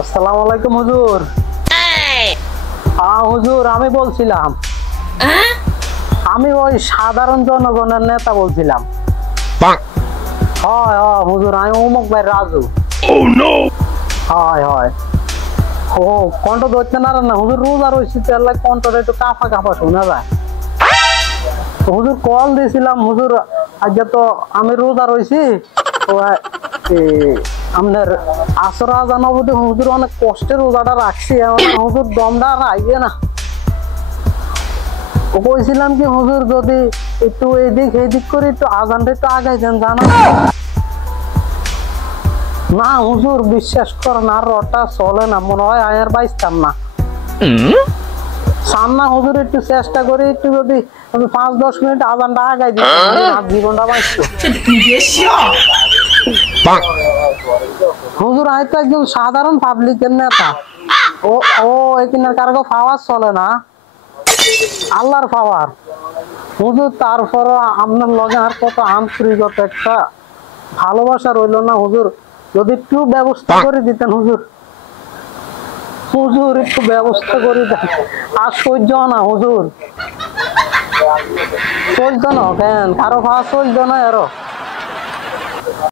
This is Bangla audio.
আসসালামু আলাইকুম হুজুর। হুজুর আমি বলছিলাম, আমি ওই সাধারণ জনগণের নেতা বলছিলাম। হয় হয় হুজুর, আমি অমুক ভাই রাজু। হয় হয়। ও কণ্ঠ ধরতে না না হুজুর, রোজা রয়েছি তেল কণ্ঠটা একটু কাঁপা কাঁপা শোনা যায়। হুজুর কল দিয়েছিলাম হুজুর, আজকে তো আমি রোজা রয়েছি। আপনার আসর আজান অবধি হুজুর অনেক কষ্টে রোজাটা রাখছি, হুজুর দমটা আর আইবে না। কইছিলাম কি হুজুর, যদি একটু এদিক এদিক করে একটু আজানটা একটু আগাই দেন জানা। না হুজুর বিশ্বাস করেন, আর রটা চলে না, মনে হয় আয়ার বাইসতাম না। সামনা হুজুর একটু চেষ্টা করি, একটু যদি 5-10 মিনিট আজানটা আগাই দিই জীবনটা বাঁচতো। হুজুর আমি তো একজন সাধারণ পাবলিকের নেতা। ও ও এখানে কারো পাওয়ার চলে না, আল্লাহর পাওয়ার। হুজুর তারপর আপনার লগে আর কত আন্তরিকতা একটা ভালোবাসা রইল না হুজুর, যদি একটু ব্যবস্থা করে দিতেন হুজুর। হুজুর একটু ব্যবস্থা করে দেন, আর সহ্য না হুজুর, চলতো না কেন কারো ভাড়া চলতো না আরো।